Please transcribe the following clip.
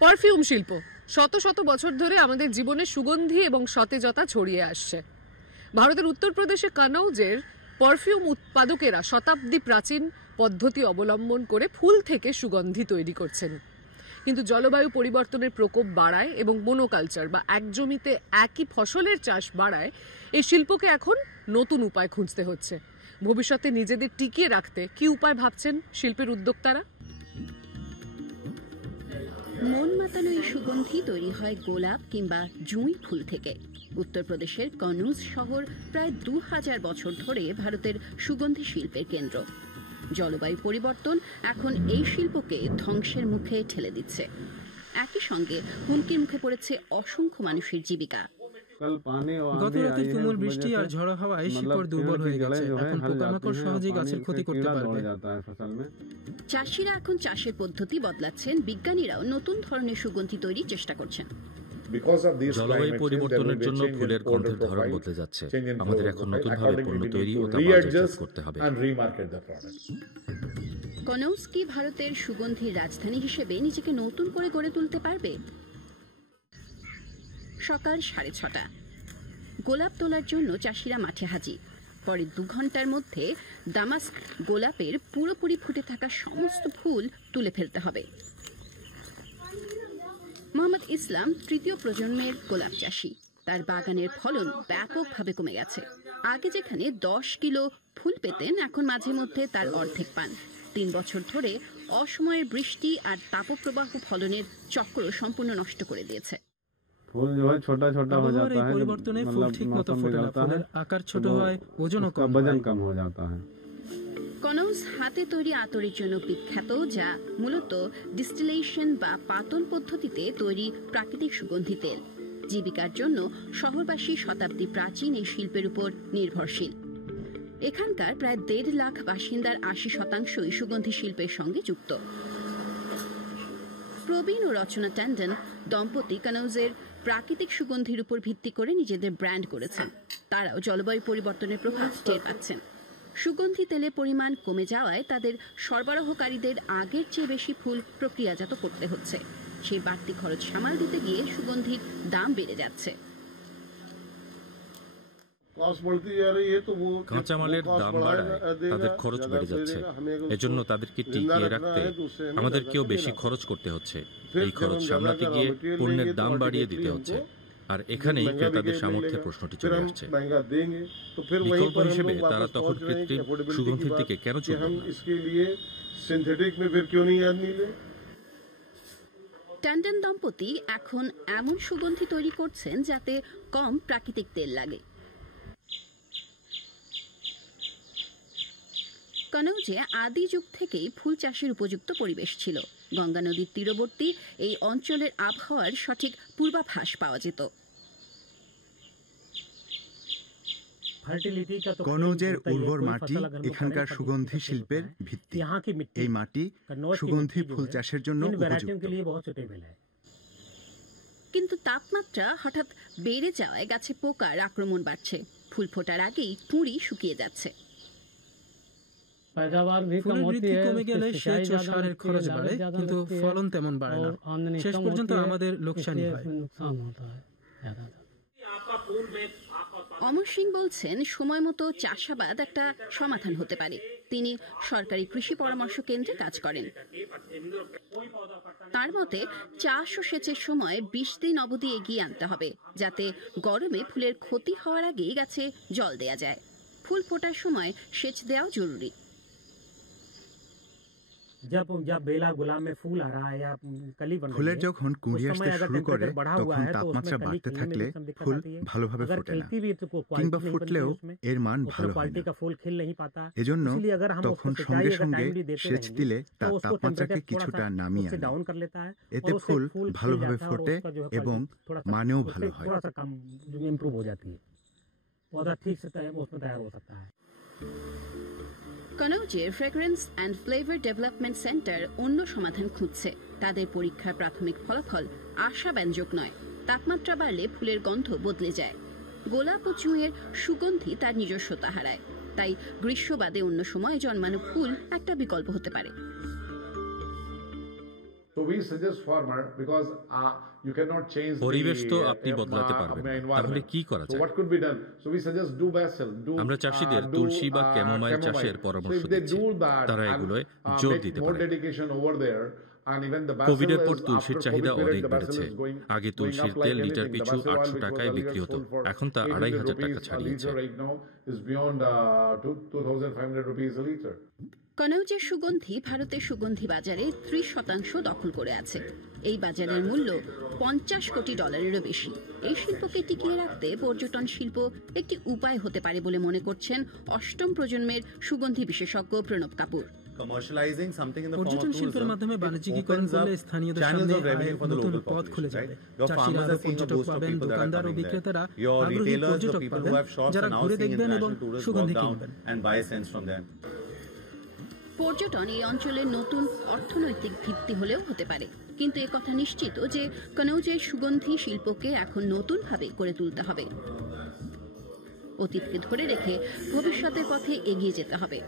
Perfume শিল্প শত শত বছর ধরে আমাদের জীবনে সুগন্ধি এবং সতেজতা ছড়িয়ে আসছে। ভারতের উত্তরপ্রদেশে কানৌজের পারফিউম উৎপাদকেরা শতাব্দী প্রাচীন পদ্ধতি অবলম্বন করে ফুল থেকে সুগন্ধি তৈরি করছেন। কিন্তু জলবায়ু পরিবর্তনের প্রকোপ বাড়ায় এবং মোনোকালচার বা এক জমিতে একই ফসলের চাষ বাড়ায় এই শিল্পকে এখন নতুন উপায় খুঁজতে হচ্ছে। ভবিষ্যতে নিজেদের টিকিয়ে রাখতে কি উপায় ভাবছেন শিল্পের উদ্যোক্তারা? মন মাতানো এই সুগন্ধি তৈরি হয় গোলাপ কিংবা জুঁই ফুল থেকে। উত্তরপ্রদেশের কনৌজ শহর প্রায় 2000 বছর ধরে ভারতের সুগন্ধি শিল্পের কেন্দ্র। জলবায়ু পরিবর্তন এখন এই শিল্পকে ধ্বংসের মুখে ঠেলে দিচ্ছে। একই সঙ্গে হুমকির মুখে পড়েছে অসংখ্য মানুষের জীবিকা। গত রাতের তুমুল বৃষ্টি আর ঝড়ো হাওয়ায় শিকড় দুর্বল হয়ে গেছে। এখন পোকামাকড় সহজেই গাছের ক্ষতি করতে পারবে। চাষিরা এখন চাষের পদ্ধতি বদলাচ্ছেন, বিজ্ঞানীরাও নতুন ধরনের সুগন্ধি তৈরির চেষ্টা করছেন। জলবায়ু পরিবর্তনের জন্য ফুলের গন্ধের ধরন বদলে যাচ্ছে। আমাদের এখন নতুনভাবে পণ্য তৈরি ও তা বাজারজাত করতে হবে। কনৌজ কি ভারতের সুগন্ধির রাজধানী হিসেবে নিজেকে নতুন করে গড়ে তুলতে পারবে? সকাল 6:30। গোলাপ তোলার জন্য চাষিরা মাঠে হাজির। পরে 2 ঘন্টার মধ্যে দামাস্ক গোলাপের পুরোপুরি ফুটে থাকা সমস্ত ফুল তুলে ফেলতে হবে। মোহাম্মদ ইসলাম তৃতীয় প্রজন্মের গোলাপ চাষি। তার বাগানের ফলন ব্যাপকভাবে কমে গেছে। আগে যেখানে 10 কিলো ফুল পেতেন, এখন মাঝে মধ্যে তার অর্ধেক পান। 3 বছর ধরে অসময়ের বৃষ্টি আর তাপপ্রবাহ ফলনের চক্র সম্পূর্ণ নষ্ট করে দিয়েছে। ফুল जो है छोटा छोटा हो जाता है, পরিবর্তনে ফুল ঠিকমতো ফোটে না, ফুলের আকার ছোট হয়, ওজনও কম, वजन कम हो जाता है। কনৌজ হাতে তৈরি আতরের জন্য বিখ্যাত, যা মূলত ডিস্টিলেশন বা পাতন পদ্ধতিতে তৈরি প্রাকৃতিক সুগন্ধি তেল। জীবিকার জন্য শহরবাসী শতাব্দী প্রাচীন এই শিল্পের উপর নির্ভরশীল। এখানকার প্রায় 1.5 লাখ বাসিন্দার 80% সুগন্ধি শিল্পের সঙ্গে যুক্ত। প্রবীণ ও রচনা ট্যান্ডন দম্পতি কনৌজের প্রাকৃতিক সুগন্ধির উপর ভিত্তি করে নিজেদের ব্র্যান্ড করেছেন। তারাও জলবায়ু পরিবর্তনের প্রভাব টের পাচ্ছেন। সুগন্ধি তেলের পরিমাণ কমে যাওয়ায় তাদের সরবরাহকারীদের আগের চেয়ে বেশি ফুল প্রক্রিয়াজাত করতে হচ্ছে। সেই বাড়তি খরচ সামাল দিতে গিয়ে সুগন্ধির দাম বেড়ে যাচ্ছে। কাঁচামালের দাম বাড়ায় তাদের খরচ বেড়ে যাচ্ছে। এজন্য তাদেরকে টিকিয়ে রাখতে আমাদেরকেও বেশি খরচ করতে হচ্ছে। এই খরচ সামলাতে গিয়ে পণ্যের দাম বাড়িয়ে দিতে হচ্ছে। আর এখানেই ক্রেতাদের সামর্থ্যের প্রশ্নটি চলে আসছে। বিকল্প হিসেবে তারা তখন কৃত্রিম সুগন্ধির দিকে কেন চলবে না? ট্যান্ডন দম্পতি এখন এমন সুগন্ধি তৈরি করছেন যাতে কম প্রাকৃতিক তেল লাগে। কনৌজে আদি যুগ থেকেই ফুল চাষের উপযুক্ত পরিবেশ ছিল। গঙ্গা নদীর তীরবর্তী এই অঞ্চলের আবহাওয়ার সঠিক পূর্বাভাস পাওয়া যেত। কনৌজের উর্বর মাটি এখানকার সুগন্ধি শিল্পের ভিত্তি। এই মাটি সুগন্ধি ফুল চাষের জন্য উপযুক্ত। কিন্তু তাপমাত্রা হঠাৎ বেড়ে যাওয়ায় গাছে পোকার আক্রমণ বাড়ছে। ফুল ফোটার আগেই কুঁড়ি শুকিয়ে যাচ্ছে। ফুলের বৃদ্ধি কমে গেলে সেচ ও সারের খরচ বাড়ে, কিন্তু ফলন তেমন বাড়ে না। শেষ পর্যন্ত আমাদের লোকসানই হয়। অমর সিং বলছেন, সময় মতো চাষাবাদ একটা সমাধান হতে পারে। তিনি সরকারি কৃষি পরামর্শ কেন্দ্রে কাজ করেন। তার মতে চাষ ও সেচের সময় 20 দিন অবধি এগিয়ে আনতে হবে, যাতে গরমে ফুলের ক্ষতি হওয়ার আগেই গাছে জল দেয়া যায়। ফুল ফোটার সময় সেচ দেওয়াও জরুরি। ফুলের যখন কুঁড়ি আসতে শুরু করে তখন তাপমাত্রা বাড়তে থাকলে ফুল ভালোভাবে ফোটে না, কিংবা ফুটলেও এর মান ভালো হয় না। এজন্য তখন সঙ্গে সঙ্গে সেচ দিলে তার তাপমাত্রাকে কিছুটা নামিয়ে আনে। এতে ফুল ভালোভাবে ফোটে এবং মানেও ভালো হয়। কনৌজে fragrance and flavour development centre অন্য সমাধান খুঁজছে। তাদের পরীক্ষার প্রাথমিক ফলাফল আশাব্যঞ্জক নয়। তাপমাত্রা বাড়লে ফুলের গন্ধ বদলে যায়। গোলাপ ও জুঁইয়ের সুগন্ধি তার নিজস্বতা হারায়। তাই গ্রীষ্ম বাদে অন্য সময় জন্মানো ফুল একটা বিকল্প হতে পারে। পরিবেশ তো আপনি বদলাতে পারবেন, তাহলে কি করা যায়? আমরা চাষিদের তুলসী বা ক্যামোমাইল চাষের পরামর্শ দিচ্ছি, তারা এগুলোয় জোর দিতে পারে। কোভিডের পর তুলসীর চাহিদা অনেক বেড়েছে। আগে তুলসীর তেল লিটার পিছু 800 টাকায় বিক্রি হতো, এখন তা 2500 টাকা ছাড়িয়েছে। কনৌজের সুগন্ধি ভারতের সুগন্ধি বাজারে 30% দখল করে আছে। এই বাজারের মূল্য $50 কোটি বেশি। এই শিল্পকে টিকিয়ে রাখতে পর্যটন শিল্প একটি উপায় হতে পারে বলে মনে করছেন অষ্টম প্রজন্মের সুগন্ধি বিশেষজ্ঞ প্রণব কাপুর। পর্যটন শিল্পের মাধ্যমে বাণিজ্যিকীকরণ করলে স্থানীয়দের সামনে নতুন পথ খুলে যাবে। চাষিরা আরো পর্যটক পাবেন, দোকানদার ও বিক্রেতারা আগ্রহী পর্যটক পাবেন যারা ঘুরে দেখবেন এবং সুগন্ধি কিনবেন। পর্যটন এই অঞ্চলের নতুন অর্থনৈতিক ভিত্তি হলেও হতে পারে, কিন্তু একথা নিশ্চিত যে কনৌজের সুগন্ধি শিল্পকে এখন নতুনভাবে গড়ে তুলতে হবে। অতীতকে ধরে রেখে ভবিষ্যতের পথে এগিয়ে যেতে হবে।